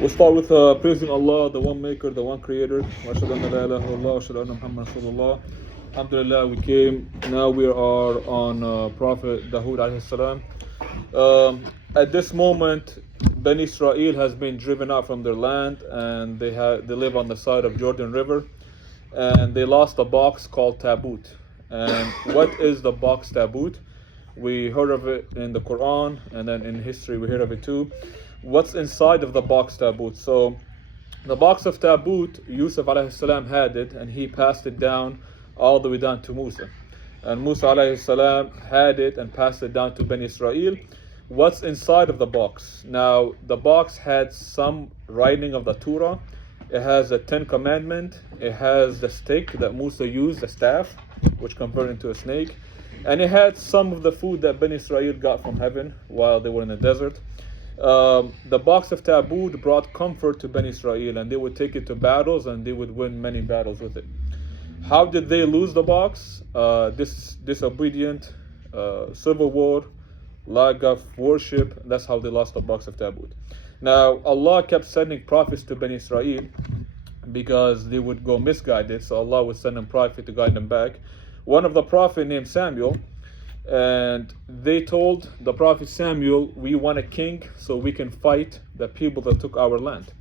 We'll start with praising Allah, the one maker, the one creator. Wa ashhadu anna la ilaha illallah, wa ashhadu anna Muhammadan Rasulullah. Alhamdulillah, now we are on Prophet Dawud alayhi salam. At this moment, Bani Israel has been driven out from their land, and they live on the side of Jordan River, and they lost a box called Tabut. And what is the box Tabut? We heard of it in the Quran, and then in history we heard of it too. What's inside of the box Tabut? So the box of Tabut, Yusuf alayhi salam had it, and he passed it down all the way down to Musa. And Musa alayhi salam had it and passed it down to Bani Israel. What's inside of the box? Now, the box had some writing of the Torah. It has the 10 Commandments. It has the stick that Musa used, the staff, which converted into a snake. And it had some of the food that Bani Israel got from heaven while they were in the desert. The box of Tabut brought comfort to Bani Israel, and they would take it to battles, and they would win many battles with it. How did they lose the box? Disobedient, civil war, lack of worship. That's how they lost the box of Tabut. Now, Allah kept sending prophets to Bani Israel because they would go misguided, so Allah would send them prophet to guide them back. One of the prophet named Samuel, and they told the prophet Samuel, we want a king so we can fight the people that took our land.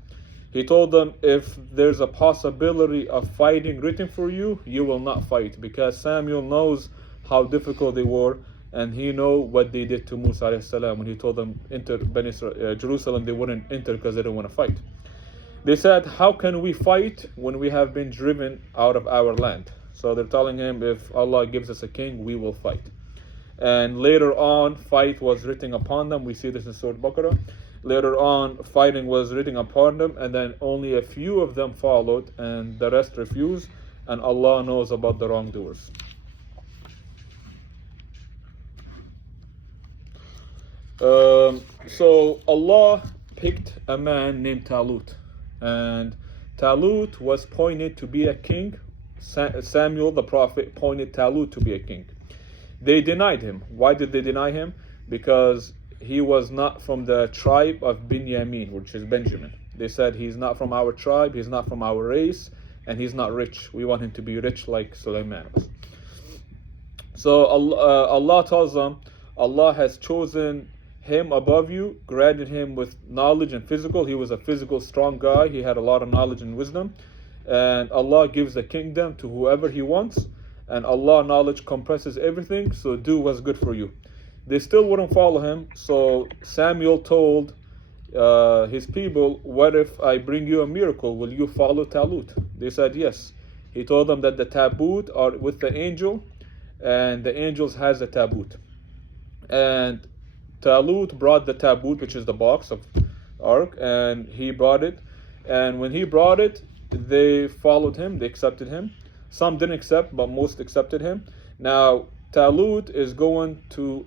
He told them, if there's a possibility of fighting written for you, you will not fight, because Samuel knows how difficult they were, and he know what they did to Musa alayhi salam when he told them enter Jerusalem. They wouldn't enter because they didn't want to fight. They said, how can we fight when we have been driven out of our land? So they're telling him, if Allah gives us a king, we will fight. And later on, fight was written upon them. We see this in Surah Baqarah. Later on, fighting was written upon them, and then only a few of them followed, and the rest refused. And Allah knows about the wrongdoers. So Allah picked a man named Talut, and Talut was appointed to be a king. Samuel the prophet appointed Talut to be a king. They denied him. Why did they deny him? Because he was not from the tribe of Binyamin, which is Benjamin. They said, he's not from our tribe, he's not from our race, and he's not rich. We want him to be rich like Sulayman was. So Allah tells them, Allah has chosen him above you, granted him with knowledge and physical. He was a physical strong guy. He had a lot of knowledge and wisdom. And Allah gives the kingdom to whoever He wants. And Allah knowledge compresses everything. So do what's good for you. They still wouldn't follow him. So Samuel told his people, what if I bring you a miracle? Will you follow Talut? They said yes. He told them that the Tabut are with the angel, and the angels has the Tabut. And Talut brought the Tabut, which is the box of ark, and he brought it. And when he brought it, they followed him, they accepted him. Some didn't accept, but most accepted him. Now, Talut is going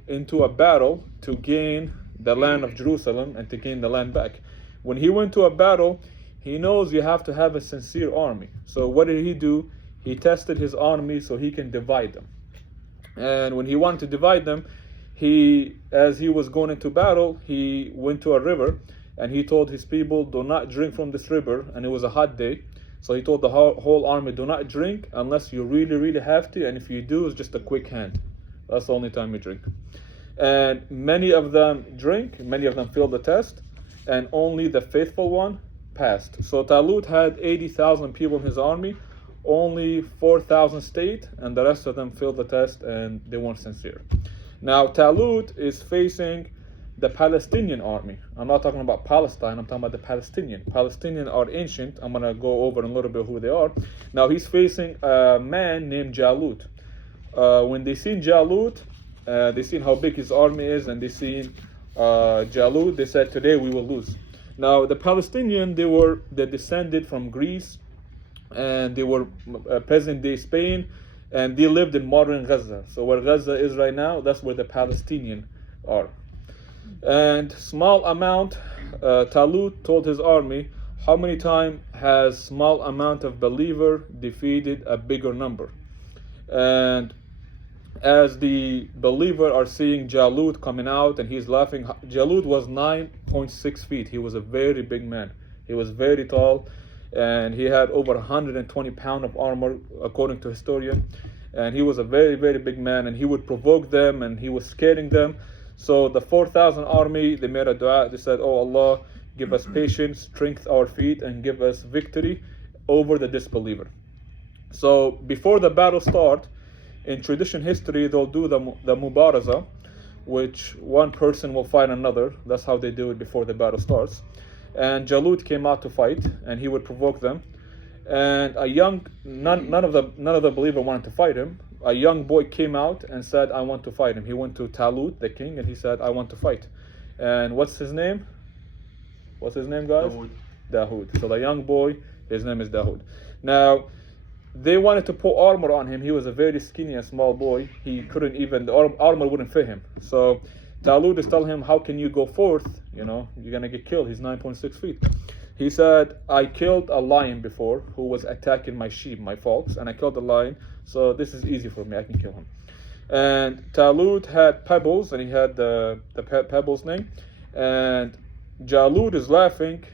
into a battle to gain the land of Jerusalem and to gain the land back. When he went to a battle, he knows you have to have a sincere army. So what did he do? He tested his army so he can divide them. And when he wanted to divide them, as he was going into battle, he went to a river, and he told his people, do not drink from this river. And it was a hot day, so he told the whole army, do not drink unless you really, really have to, and if you do, it's just a quick hand. That's the only time you drink. And many of them drank, many of them failed the test, and only the faithful one passed. So Talut had 80,000 people in his army, only 4,000 stayed, and the rest of them failed the test, and they weren't sincere. Now, Talut is facing the Palestinian army. I'm not talking about Palestine, I'm talking about the Palestinian. Palestinians are ancient. I'm going to go over in a little bit who they are. Now, he's facing a man named Jalut. When they seen Jalut, they seen how big his army is, and they seen Jalut, they said, today we will lose. Now, the Palestinians, they descended from Greece, and they were present-day Spain, and they lived in modern Gaza. So where Gaza is right now, that's where the Palestinians are. And small amount, Talut told his army, how many times has small amount of believer defeated a bigger number? And as the believer are seeing Jalut coming out and he's laughing, Jalut was 9.6 feet. He was a very big man. He was very tall, and he had over 120 pounds of armor, according to historian. And he was a very, very big man, and he would provoke them, and he was scaring them. So the 4,000 army, they made a dua. They said, "Oh Allah, give us patience, strengthen our feet, and give us victory over the disbeliever." So before the battle start, in tradition history, they'll do the mubaraza, which one person will fight another. That's how they do it before the battle starts. And Jalut came out to fight, and he would provoke them. And none of the believer wanted to fight him. A young boy came out and said, "I want to fight him." He went to Talut, the king, and he said, "I want to fight." And what's his name? What's his name, guys? Dawud. So the young boy, his name is Dawud. Now, they wanted to put armor on him. He was a very skinny and small boy. He couldn't even, the armor wouldn't fit him. So Talut is telling him, "How can you go forth? You know, you're going to get killed." He's 9.6 feet. He said, "I killed a lion before who was attacking my sheep, my flocks, and I killed the lion. So this is easy for me. I can kill him." And Talut had pebbles, and he had the pebbles name. And Jalut is laughing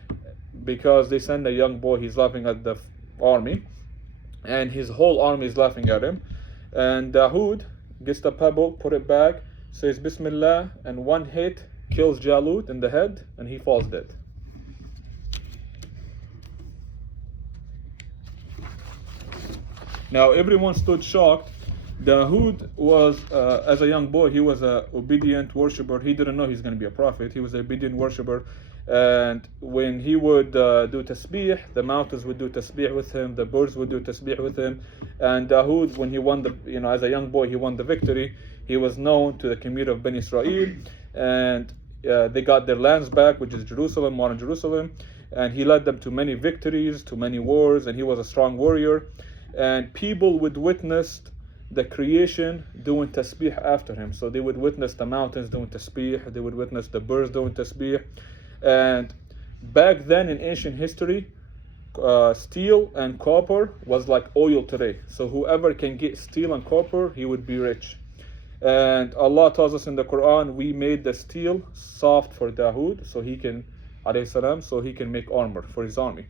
because they send a young boy. He's laughing at the army, and his whole army is laughing at him. And Dawud gets the pebble, put it back, says Bismillah, and one hit kills Jalut in the head, and he falls dead. Now everyone stood shocked. Dawud was, as a young boy, he was an obedient worshiper. He didn't know he's going to be a prophet. He was an obedient worshiper. And when he would do tasbih, the mountains would do tasbih with him, the birds would do tasbih with him. And Dawud, when he won as a young boy, he won the victory. He was known to the community of Bani Israel, and they got their lands back, which is Jerusalem, modern Jerusalem. And he led them to many victories, to many wars, and he was a strong warrior. And people would witness the creation doing tasbih after him. So they would witness the mountains doing tasbih, they would witness the birds doing tasbih. And back then in ancient history, steel and copper was like oil today. So whoever can get steel and copper, he would be rich. And Allah tells us in the Quran, we made the steel soft for Dawud, so he can, alayhi salam, so he can make armor for his army.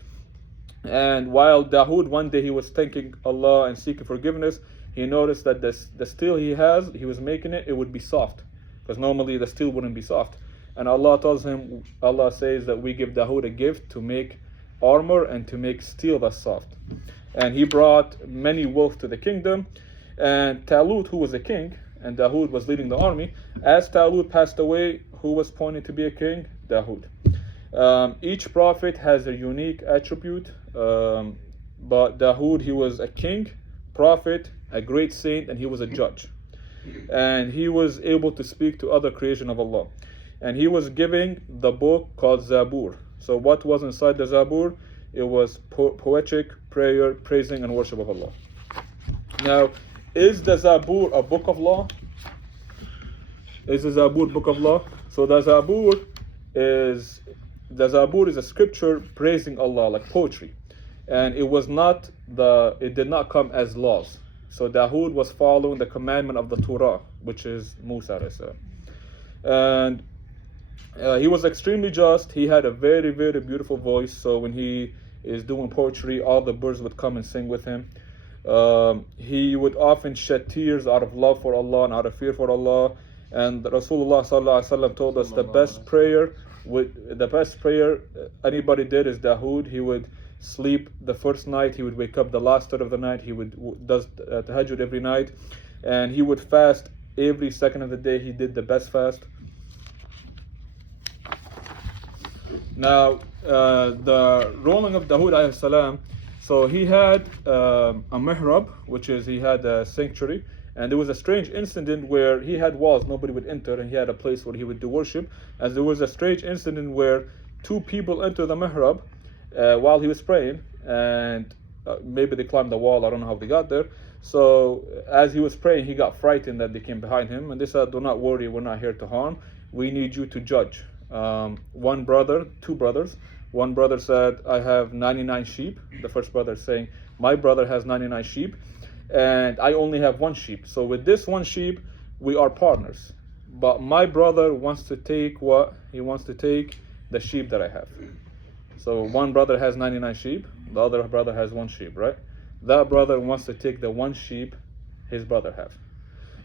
And while Dawud, one day he was thanking Allah and seeking forgiveness, he noticed that the steel he was making it would be soft, because normally the steel wouldn't be soft. And Allah tells him, Allah says that we give Dawud a gift to make armor and to make steel that's soft. And he brought many wealth to the kingdom. And Talut, who was a king, and Dawud was leading the army, as Talut passed away, who was appointed to be a king? Dawud. Each prophet has a unique attribute, but Dawud, he was a king, prophet, a great saint, and he was a judge. And he was able to speak to other creation of Allah. And he was giving the book called Zabur. So what was inside the Zabur? It was poetic prayer, praising and worship of Allah. Now, is the Zabur a book of law? Is the Zabur book of law? So the Zabur is a scripture praising Allah, like poetry. And it did not come as laws. So Dawud was following the commandment of the Torah, which is Musa alayhi salam. And he was extremely just. He had a very, very beautiful voice. So when he is doing poetry, all the birds would come and sing with him. He would often shed tears out of love for Allah and out of fear for Allah. And Rasulullah sallallahu alaihi wasallam told us the best prayer anybody did is Dawud. He would sleep the first night, he would wake up the last third of the night, he does tahajjud every night, and he would fast every second of the day. He did the best fast. Now, the ruling of Dawud alayhi salam, so he had a mihrab, which is he had a sanctuary, and there was a strange incident where he had walls nobody would enter, and he had a place where he would do worship. As there was a strange incident where two people entered the mihrab while he was praying, and maybe they climbed the wall, I don't know how they got there. So as he was praying, he got frightened that they came behind him, and they said, "Do not worry, we're not here to harm. We need you to judge." Two brothers. One brother said, "I have 99 sheep." The first brother saying, "My brother has 99 sheep, and I only have one sheep. So with this one sheep, we are partners. But my brother wants to take what? He wants to take the sheep that I have." So one brother has 99 sheep, the other brother has one sheep, right? That brother wants to take the one sheep his brother have.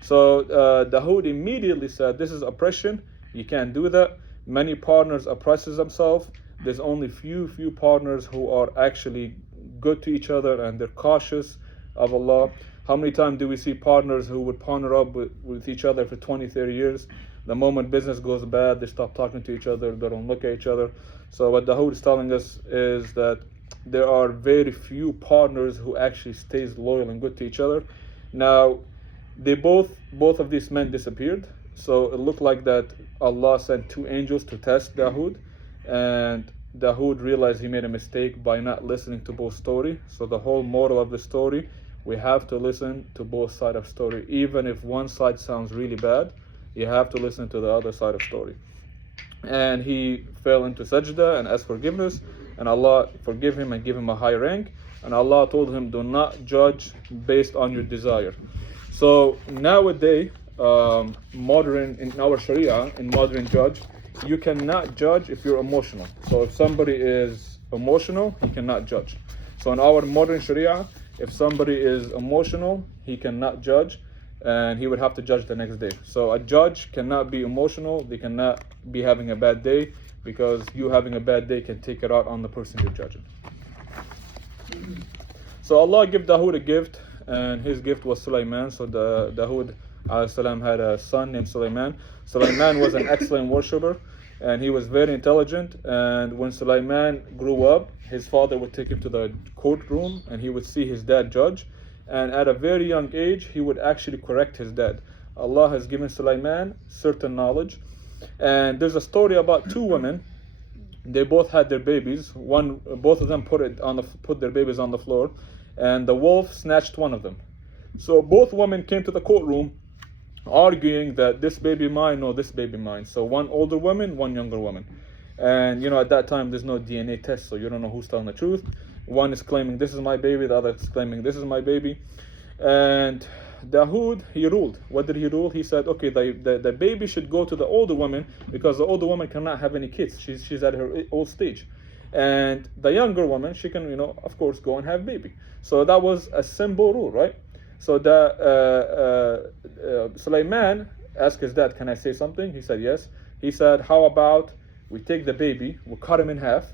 So Dawud immediately said, this is oppression, you can't do that. Many partners oppresses themselves. There's only few partners who are actually good to each other and they're cautious of Allah. How many times do we see partners who would partner up with each other for 20, 30 years? The moment business goes bad, they stop talking to each other, they don't look at each other. So what Dawud is telling us is that there are very few partners who actually stays loyal and good to each other. Now, both of these men disappeared. So it looked like that Allah sent two angels to test Dawud, and Dawud realized he made a mistake by not listening to both stories. So the whole moral of the story, we have to listen to both sides of story. Even if one side sounds really bad, you have to listen to the other side of story. And he fell into sajda and asked forgiveness, and Allah forgive him and give him a high rank. And Allah told him, do not judge based on your desire. So nowadays, in our Sharia, in modern judge, you cannot judge if you're emotional. So if somebody is emotional, he cannot judge. So in our modern Sharia, if somebody is emotional, he cannot judge, and he would have to judge the next day. So a judge cannot be emotional, they cannot be having a bad day, because you having a bad day can take it out on the person you're judging. So Allah gave Dawud a gift, and his gift was Sulayman. So Dawud alayhi had a son named Sulayman. Sulayman was an excellent worshipper, and he was very intelligent. And when Sulayman grew up, his father would take him to the courtroom, and he would see his dad judge. And at a very young age, he would actually correct his dad. Allah has given Sulayman certain knowledge. And there's a story about two women. They both had their babies. Both of them put their babies on the floor, and the wolf snatched one of them. So both women came to the courtroom, arguing that this baby mine, no, this baby mine. So one older woman, one younger woman. And at that time there's no DNA test, so you don't know who's telling the truth. One is claiming this is my baby, the other is claiming this is my baby. And Dawud, he ruled. What did he rule? He said, okay, the baby should go to the older woman, because the older woman cannot have any kids. She's at her old stage. And the younger woman, she can, of course, go and have baby. So that was a simple rule, right? So Sulayman asked his dad, can I say something? He said yes. He said, how about we take the baby, we cut him in half,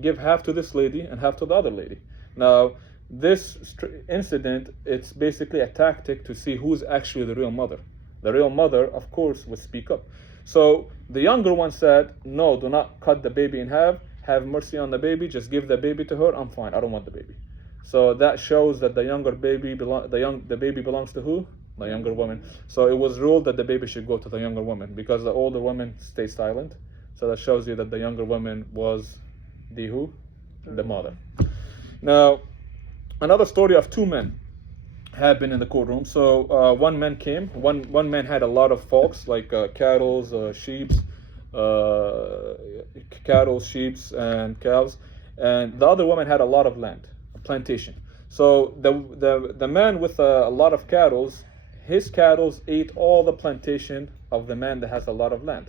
give half to this lady and half to the other lady. Now, this incident, it's basically a tactic to see who's actually the real mother. The real mother, of course, would speak up. So the younger one said, no, do not cut the baby in half, have mercy on the baby, just give the baby to her, I'm fine, I don't want the baby. So that shows that the baby belongs to who? The younger woman. So it was ruled that the baby should go to the younger woman, because the older woman stayed silent. So that shows you that the younger woman was the who? The mother. Now, another story of two men happened in the courtroom. So one man came. One man had a lot of folks, like cattle, sheep, and cows, and the other woman had a lot of land, a plantation. So the man with a lot of cattle, his cattle ate all the plantation of the man that has a lot of land.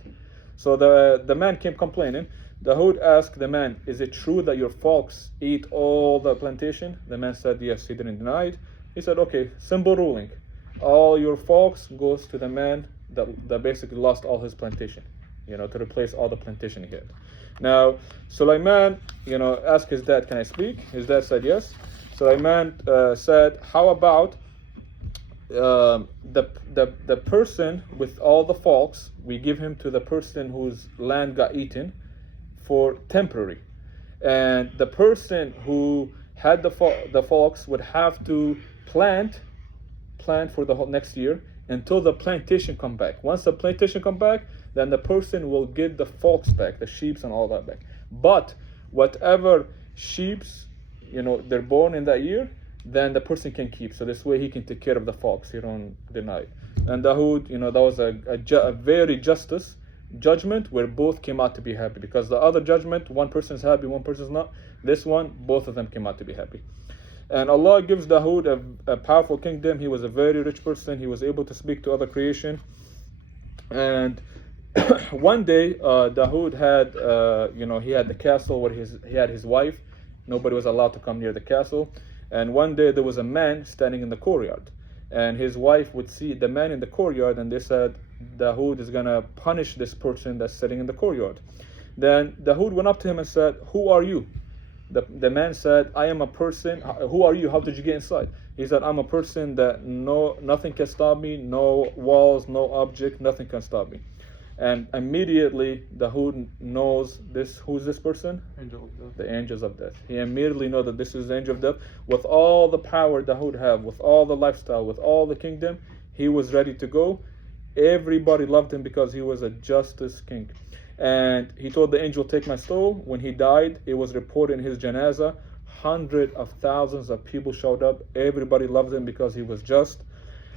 So the man came complaining. Dawud asked the man, is it true that your folks eat all the plantation? The man said yes, he didn't deny it. He said, okay, simple ruling. All your folks goes to the man that basically lost all his plantation, to replace all the plantation he had. Now, Sulayman, asked his dad, can I speak? His dad said yes. Sulayman said, how about the person with all the folks, we give him to the person whose land got eaten for temporary, and the person who had the folks would have to plant for the whole next year until the plantation come back. Once the plantation come back, then the person will get the folks back, the sheep and all that back. But whatever sheeps they're born in that year, then the person can keep. So this way he can take care of the folks, he don't deny it. And Dawud, that was a very justice judgment where both came out to be happy, because the other judgment, one person's happy, one person's not. This one, both of them came out to be happy. And Allah gives Dawud a powerful kingdom. He was a very rich person. He was able to speak to other creation. And One day, Dawud had, he had the castle where he had his wife. Nobody was allowed to come near the castle. And one day there was a man standing in the courtyard. And his wife would see the man in the courtyard, and they said, Dawud is going to punish this person that's sitting in the courtyard. Then Dawud went up to him and said, who are you? The man said, I am a person. Who are you? How did you get inside? He said, I'm a person that nothing can stop me, no walls, no object, nothing can stop me. And immediately Dawud knows this. Who's this person? Angel of death. The angels of death. He immediately knows that this is the angel of death. With all the power Dawud had, with all the lifestyle, with all the kingdom, he was ready to go. Everybody loved him because he was a justice king. And he told the angel, take my soul. When he died, it was reported in his janazah, hundreds of thousands of people showed up. Everybody loved him because he was just.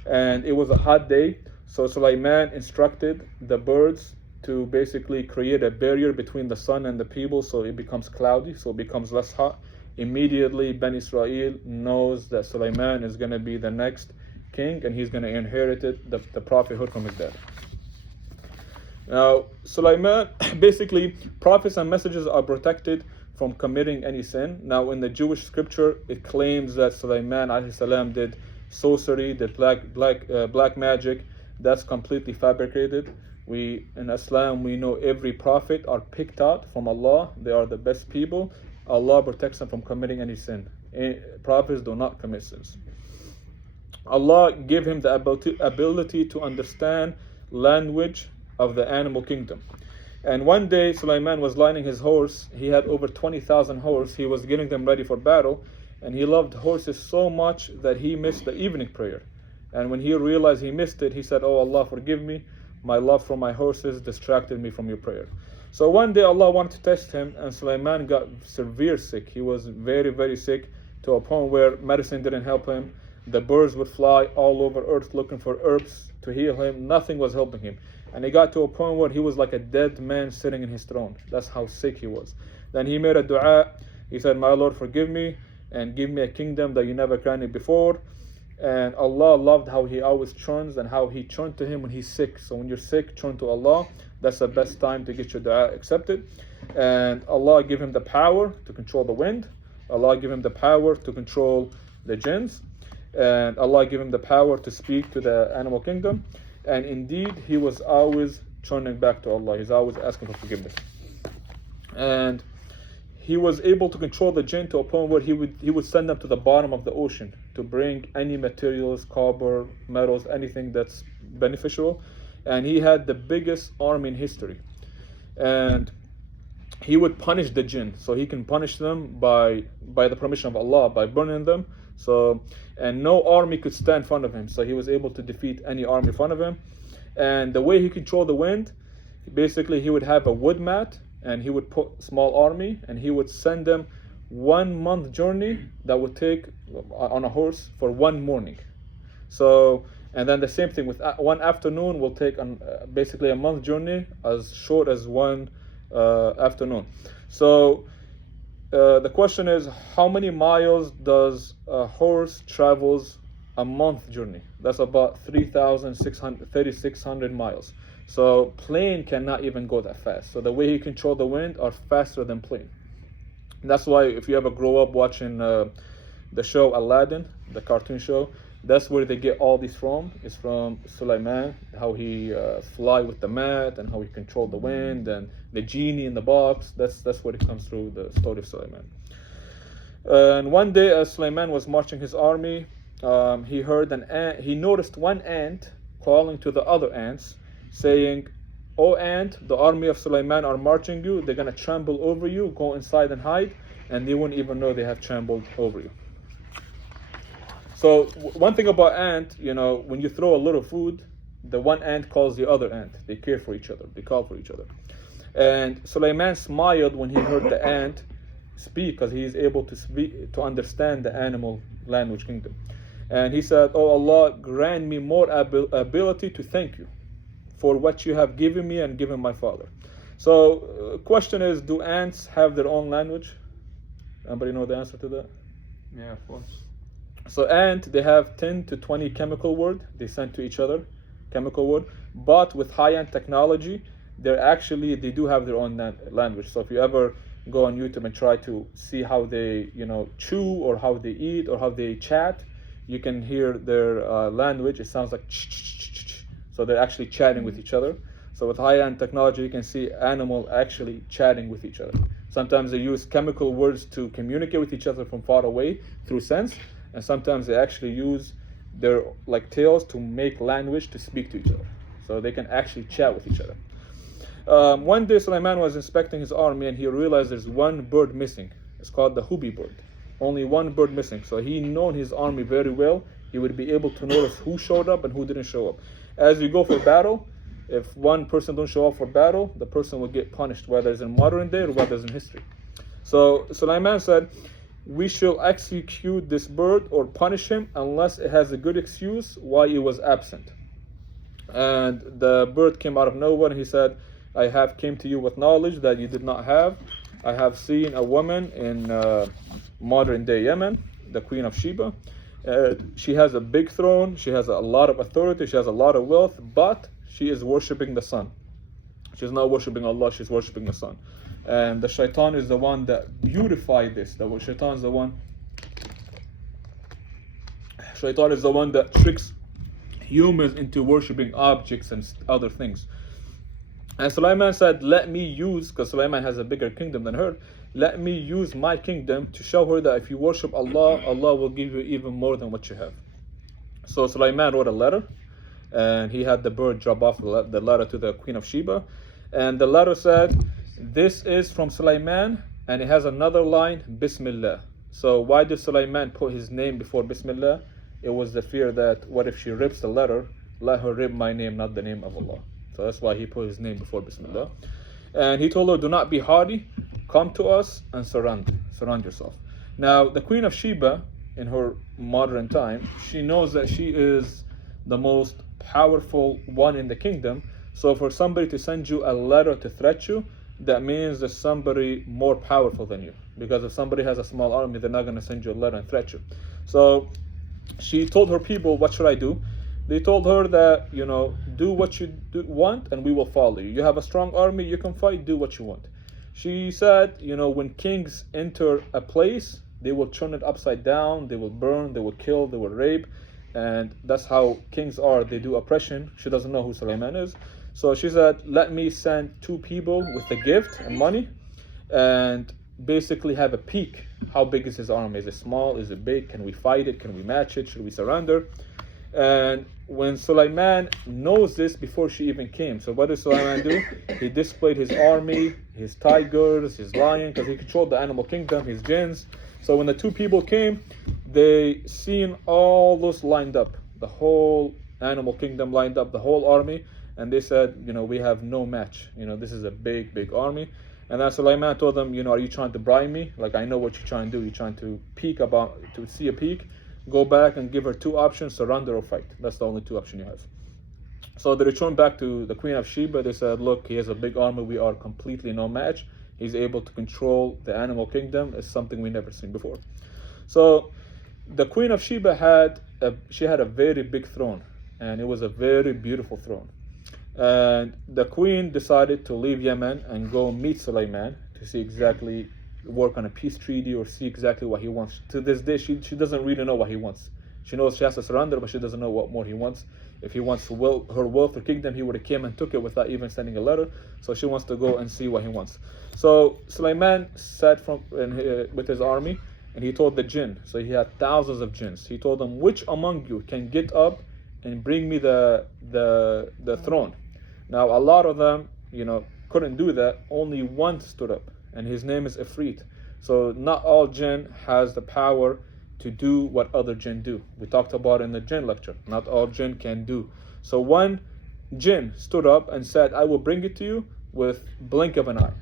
And it was a hot day. So Sulayman instructed the birds to basically create a barrier between the sun and the people so it becomes cloudy, so it becomes less hot. Immediately, Ben Israel knows that Sulayman is going to be the next king and he's going to inherit the prophethood from his dad. Now, Sulayman, basically, prophets and messages are protected from committing any sin. Now, in the Jewish scripture, it claims that Sulayman alayhi salam did sorcery, did black magic. That's completely fabricated. In Islam, we know every prophet are picked out from Allah. They are the best people. Allah protects them from committing any sin. Prophets do not commit sins. Allah gave him the ability to understand language of the animal kingdom. And one day, Sulayman was lining his horse. He had over 20,000 horses. He was getting them ready for battle. And he loved horses so much that he missed the evening prayer. And when he realized he missed it, he said, oh Allah, forgive me. My love for my horses distracted me from your prayer. So one day Allah wanted to test him, and Sulayman got severe sick. He was very, very sick to a point where medicine didn't help him. The birds would fly all over earth looking for herbs to heal him. Nothing was helping him. And he got to a point where he was like a dead man sitting in his throne. That's how sick he was. Then he made a dua. He said, my Lord, forgive me and give me a kingdom that you never granted before. And Allah loved how he always churns and how he churned to him when he's sick. So when you're sick, churn to Allah. That's the best time to get your dua accepted. And Allah gave him the power to control the wind. Allah gave him the power to control the jinns. And Allah gave him the power to speak to the animal kingdom. And indeed, he was always turning back to Allah. He's always asking for forgiveness. And he was able to control the jinn to a point where he would send them to the bottom of the ocean to bring any materials, copper, metals, anything that's beneficial. And he had the biggest army in history. And he would punish the jinn. So he can punish them by the permission of Allah, by burning them. And no army could stand in front of him. So he was able to defeat any army in front of him. And the way he controlled the wind, basically he would have a wood mat, and he would put small army, and he would send them 1 month journey that would take on a horse for 1 morning. So, and then the same thing with one afternoon will take basically a month journey as short as one afternoon. So the question is, how many miles does a horse travels a month journey? That's about 3,600 miles. So plane cannot even go that fast. So the way he controlled the wind are faster than plane. And that's why if you ever grow up watching the show Aladdin, the cartoon show, that's where they get all these from. It's from Sulayman, how he fly with the mat and how he controlled the wind, and the genie in the box. That's where it comes through the story of Sulayman. And one day as Sulayman was marching his army, he heard an ant. He noticed one ant calling to the other ants, saying, "O ant, the army of Sulayman are marching you. They're going to trample over you. Go inside and hide." And they won't even know they have trampled over you. So one thing about ant, when you throw a little food, the one ant calls the other ant. They care for each other. They call for each other. And Sulayman smiled when he heard the ant speak, because he is able to speak, to understand the animal language kingdom. And he said, "Oh Allah, grant me more ability to thank you for what you have given me and given my father." So question is, do ants have their own language? Anybody know the answer to that? Yeah, of course. So ant, they have 10 to 20 chemical word they send to each other, chemical word. But with high-end technology, they do have their own language. So if you ever go on YouTube and try to see how they, chew or how they eat or how they chat, you can hear their language. It sounds like so they're actually chatting with each other. So with high-end technology, you can see animal actually chatting with each other. Sometimes they use chemical words to communicate with each other from far away through sense, and sometimes they actually use their tails to make language to speak to each other. So they can actually chat with each other. One day Sulayman was inspecting his army and he realized there's one bird missing. It's called the hubi bird. Only one bird missing. So he known his army very well. He would be able to notice who showed up and who didn't show up. As you go for battle, if one person don't show up for battle, the person will get punished, whether it's in modern day or whether it's in history. So Sulayman said, we shall execute this bird or punish him unless it has a good excuse why it was absent. And the bird came out of nowhere and he said, I have came to you with knowledge that you did not have. I have seen a woman in modern day Yemen, the Queen of Sheba. She has a big throne, she has a lot of authority, she has a lot of wealth, but she is worshipping the sun. She's not worshipping Allah, she's worshipping the sun. And the shaitan is the one that beautified this. Shaitan is the one that tricks humans into worshipping objects and other things. And Sulayman said, let me use, because Sulayman has a bigger kingdom than her, let me use my kingdom to show her that if you worship Allah, Allah will give you even more than what you have. So Sulayman wrote a letter, and he had the bird drop off the letter to the Queen of Sheba. And the letter said, this is from Sulayman, and it has another line, Bismillah. So why did Sulayman put his name before Bismillah? It was the fear that, what if she rips the letter, let her rip my name, not the name of Allah. So that's why he put his name before Bismillah. And he told her, do not be haughty, come to us and surround yourself. Now, the Queen of Sheba, in her modern time, she knows that she is the most powerful one in the kingdom. So for somebody to send you a letter to threat you, that means there's somebody more powerful than you. Because if somebody has a small army, they're not going to send you a letter and threat you. So she told her people, what should I do? They told her that, do what you want and we will follow you. You have a strong army, you can fight, do what you want. She said, when kings enter a place, they will turn it upside down, they will burn, they will kill, they will rape. And that's how kings are. They do oppression. She doesn't know who Sulayman is. So she said, let me send 2 people with a gift and money and basically have a peek. How big is his army? Is it small? Is it big? Can we fight it? Can we match it? Should we surrender? And when Sulayman knows this before she even came, so what did Sulayman do? He displayed his army, his tigers, his lion, because he controlled the animal kingdom, his jinns. So when the 2 people came, they seen all those lined up, the whole animal kingdom lined up, the whole army, and they said, we have no match. This is a big, big army. And then Sulayman told them, are you trying to bribe me? I know what you're trying to do. You're trying to see a peek. Go back and give her 2 options, surrender or fight. That's the only 2 options you have. So they returned back to the Queen of Sheba. They said, look, he has a big army. We are completely no match. He's able to control the animal kingdom. It's something we never seen before. So the Queen of Sheba had a very big throne, and it was a very beautiful throne. And the queen decided to leave Yemen and go meet Sulayman to see exactly, work on a peace treaty or see exactly what he wants. To this day, she doesn't really know what he wants. She knows she has to surrender, but she doesn't know what more he wants. If he wants her wealth or kingdom, he would have came and took it without even sending a letter. So she wants to go and see what he wants. So Sulayman sat with his army, and he told the jinn. So he had thousands of jinns. He told them, which among you can get up and bring me the throne? Now a lot of them, couldn't do that. Only one stood up, and his name is Ifrit. So not all jinn has the power to do what other jinn do. We talked about in the jinn lecture. Not all jinn can do. So one jinn stood up and said, I will bring it to you with blink of an eye.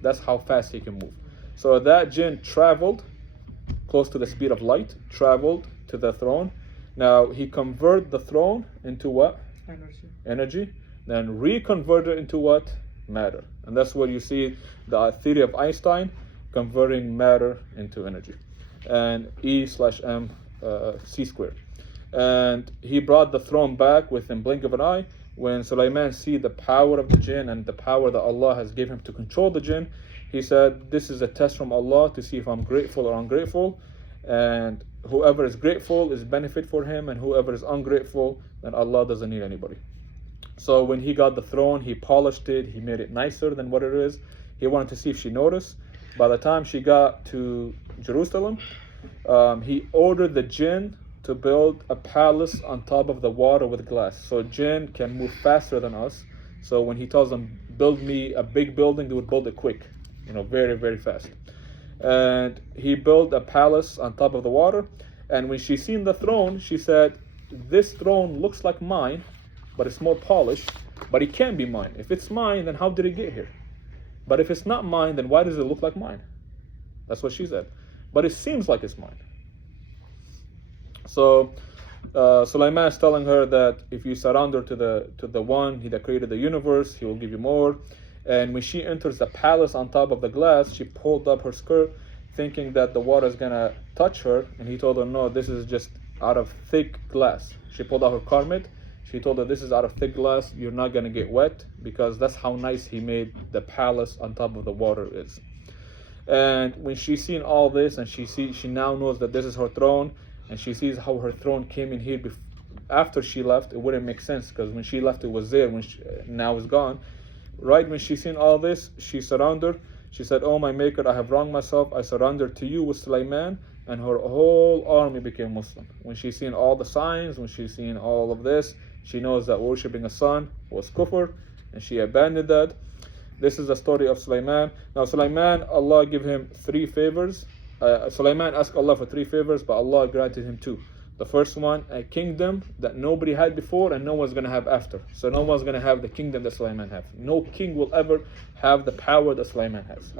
That's how fast he can move. So that jinn traveled close to the speed of light, traveled to the throne. Now he converted the throne into what? Energy. Then reconverted it into what? Matter. And that's where you see the theory of Einstein converting matter into energy. And E/m c squared. And he brought the throne back within blink of an eye. when Sulayman see the power of the jinn and the power that Allah has given him to control the jinn, he said, this is a test from Allah to see if I'm grateful or ungrateful. And whoever is grateful is benefit for him, and whoever is ungrateful, then Allah doesn't need anybody. So when he got the throne, he polished it, he made it nicer than what it is. He wanted to see if she noticed. By the time she got to Jerusalem, he ordered the jinn to build a palace on top of the water with glass. So jinn can move faster than us. So when he tells them, build me a big building, they would build it quick, very, very fast. And he built a palace on top of the water. And when she seen the throne, she said, this throne looks like mine, but it's more polished, but it can't be mine. If it's mine, then how did it get here? But if it's not mine, then why does it look like mine? That's what she said. But it seems like it's mine. So Sulayman is telling her that if you surrender to the one that created the universe, he will give you more. And when she enters the palace on top of the glass, she pulled up her skirt thinking that the water is going to touch her. And he told her, no, this is just out of thick glass. She pulled out her garment. She told her, this is out of thick glass. You're not going to get wet, because that's how nice he made the palace on top of the water is. And when she's seen all this, and she now knows that this is her throne, and she sees how her throne came in here after she left, it wouldn't make sense, because when she left it was there, now it's gone. Right when she seen all this, she surrendered. She said, oh my maker, I have wronged myself. I surrendered to you with Sulayman. And her whole army became Muslim. When she seen all the signs, when she seen all of this, she knows that worshipping a son was kufr, and she abandoned that. This is the story of Sulayman. Now Sulayman, Allah gave him 3 favors. Sulayman asked Allah for 3 favors, but Allah granted him 2. The first one, a kingdom that nobody had before and no one's going to have after. So no one's going to have the kingdom that Sulayman has. No king will ever have the power that Sulayman has.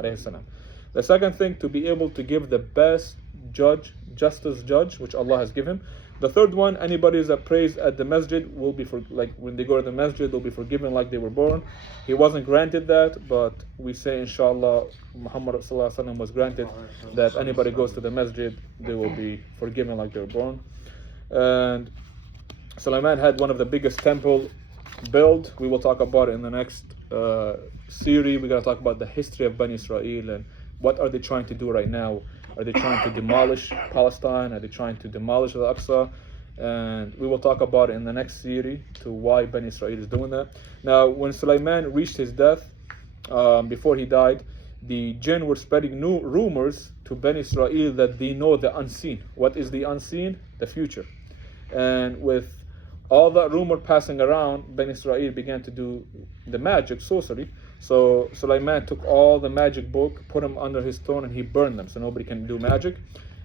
The second thing, to be able to give the best justice judge, which Allah has given him. The third one, anybody that prays at the masjid will be when they go to the masjid, they'll be forgiven like they were born. He wasn't granted that, but we say inshallah Muhammad was granted that anybody goes to the masjid, they will be forgiven like they were born. And Sulayman had one of the biggest temple built. We will talk about it in the next series. We're going to talk about the history of Bani Israel and what are they trying to do right now. Are they trying to demolish Palestine? Are they trying to demolish Al-Aqsa? And we will talk about it in the next series to why Bani Israel is doing that. Now, when Sulayman reached his death, before he died, the jinn were spreading new rumors to Bani Israel that they know the unseen. What is the unseen? The future. And with all that rumor passing around, Bani Israel began to do the magic, sorcery. So Sulayman took all the magic book, put them under his throne, and he burned them so nobody can do magic.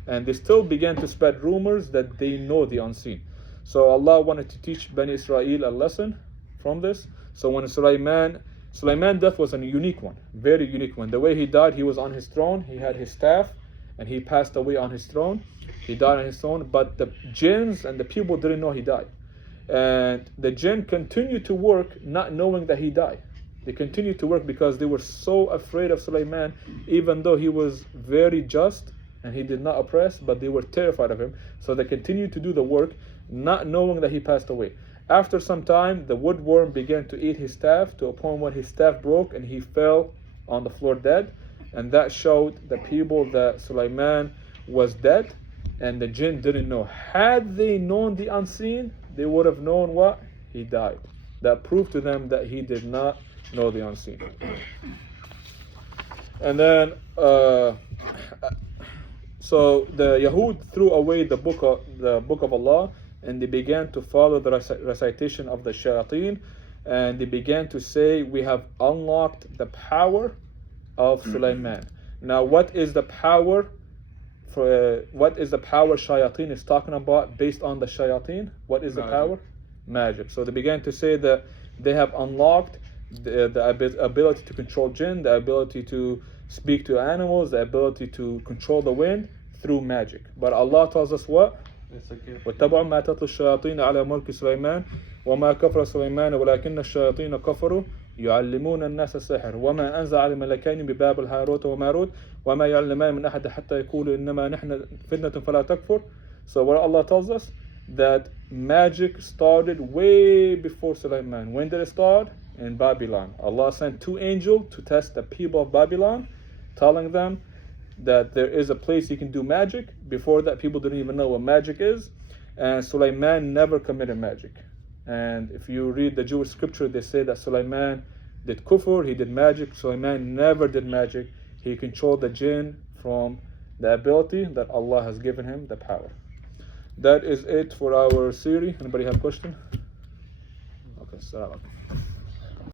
And they still began to spread rumors that they know the unseen. So Allah wanted to teach Bani Israel a lesson from this. So when Sulayman's death was a unique one, very unique one. The way he died, he was on his throne, he had his staff, and he passed away on his throne. He died on his throne, but the jinns and the people didn't know he died. And the jinn continued to work not knowing that he died. They continued to work because they were so afraid of Sulayman, even though he was very just and he did not oppress, but they were terrified of him. So they continued to do the work, not knowing that he passed away. After some time, the woodworm began to eat his staff to a point where his staff broke and he fell on the floor dead. And that showed the people that Sulayman was dead, and the jinn didn't know. Had they known the unseen, they would have known what? He died. That proved to them that he did not know the unseen. And then so the Yahud threw away the book of Allah, and they began to follow the recitation of the shayateen, and they began to say, we have unlocked the power of Sulayman. Now what is the power shayateen is talking about based on the shayateen? What is the power? Magic. So they began to say that they have unlocked the ability to control jinn, the ability to speak to animals, the ability to control the wind through magic. But Allah tells us what? وَاتَّبَعُوا مَا تَتْلُو الشَّيَاطِينَ عَلَى مُلْكِ سُلَيْمَانَ وَمَا كَفَرَ سُلَيْمَانَ وَلَكِنَّ الشَّيَاطِينَ كَفَرُوا يُعَلِّمُونَ النَّاسَ السِّحْرَ وَمَا أَنزَلَ عَلَى الْمَلَكَيْنِ بِبَابِلَ هَارُوتَ وَمَارُوتَ وَمَا يَعْلَمَانِ مِنْ أَحَدٍ حَتَّى يَقُولُوا إِنَّمَا نَحْنُ فِتْنَةٌ فَلَا تَكْفُرْ. So what Allah tells us, that magic started way before Sulayman. When did it start? In Babylon. Allah sent 2 angels to test the people of Babylon, telling them that there is a place you can do magic. Before that, people didn't even know what magic is. And Sulayman never committed magic. And if you read the Jewish scripture, they say that Sulayman did kufr, he did magic. Sulayman never did magic. He controlled the jinn from the ability that Allah has given him, the power. That is it for our series. Anybody have a question? Okay, salam alaikum.